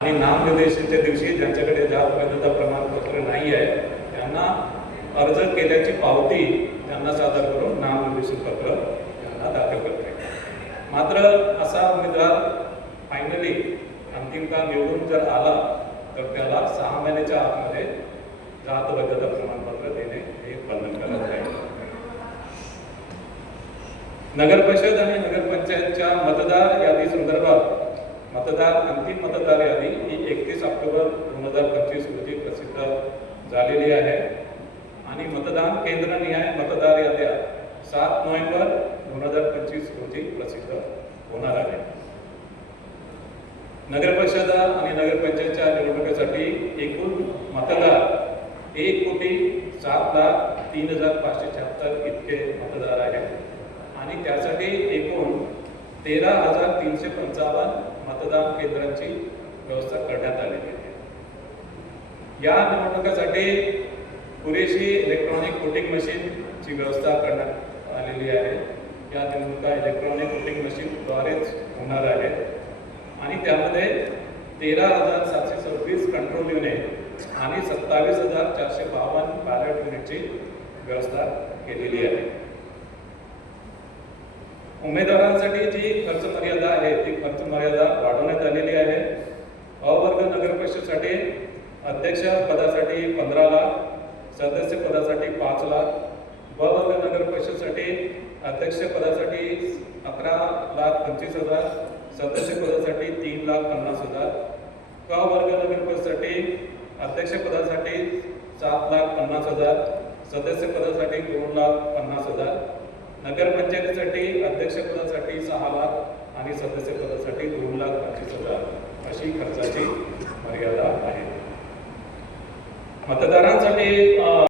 आणि नामनिर्देशनच्या दिवशी ज्यांच्याकडे जात वैधता प्रमाणपत्र नाही आहे त्यांना अर्ज केल्याची पावती त्यांना सादर करून नामनिर्देशन पत्र त्यांना दाखल करते मात्र असा उमेदवार फायनली अंतिम काळ निवडून जर आला तर त्याला सहा महिन्याच्या आतमध्ये जात वैधता प्रमाणपत्र देणे हे बंधनकारक आहे. नगर परिषद आणि नगरपंचायतच्या मतदार यादी संदर्भात मतदार अंतिम मतदार यादी ही एकतीस ऑक्टोबर दोन हजार पंचवीस रोजी प्रसिद्ध झालेली आहे. आणि मतदान केंद्रनिहाय मतदार याद्या सात नोव्हेंबर दोन हजार पंचवीस रोजी प्रसिद्ध होणार आहे. नगर परिषद आणि नगरपंचायतच्या निवडणुकीसाठी एकूण मतदार एक कोटी सात लाख तीन हजार पाचशे शहात्तर इतके मतदार आहेत. आणि त्यासाठी एकूण तेरा हजार तीनशे पंचावन्न केंद्रांची व्यवस्था करण्यात आलेली आहे. या निवडणुकासाठी पुरेशी इलेक्ट्रॉनिक वोटिंग मशीनची व्यवस्था करण्यात आलेली आहे. या निवडणुका इलेक्ट्रॉनिक वोटिंग मशीनद्वारेच होणार आहेत. आणि त्यामध्ये तेरा हजार सातशे सव्वीस कंट्रोल युनिट आणि सत्तावीस हजार चारशे बावन्न बॅलेट युनिटची व्यवस्था केलेली आहे. उमेदवारांसाठी जी खर्च मर्यादा आहे ती खर्च मर्यादा वाढ आलेली आहे अ वर्ग नगर परिषदेसाठी अध्यक्ष पदासाठी पंधरा लाख सदस्य पदासाठी पाच लाख ब वर्ग नगर परिषदसाठी अध्यक्ष पदासाठी अकरा लाख पंचवीस हजार सदस्य पदासाठी तीन लाख पन्नास हजार. क वर्ग नगर परिषदसाठी अध्यक्ष पदासाठी सात लाख पन्नास हजार सदस्य पदासाठी दोन लाख पन्नास हजार. नगरपंचायतीसाठी अध्यक्षपदासाठी सहा लाख आणि सदस्य पदासाठी दोन लाख पंचवीस हजार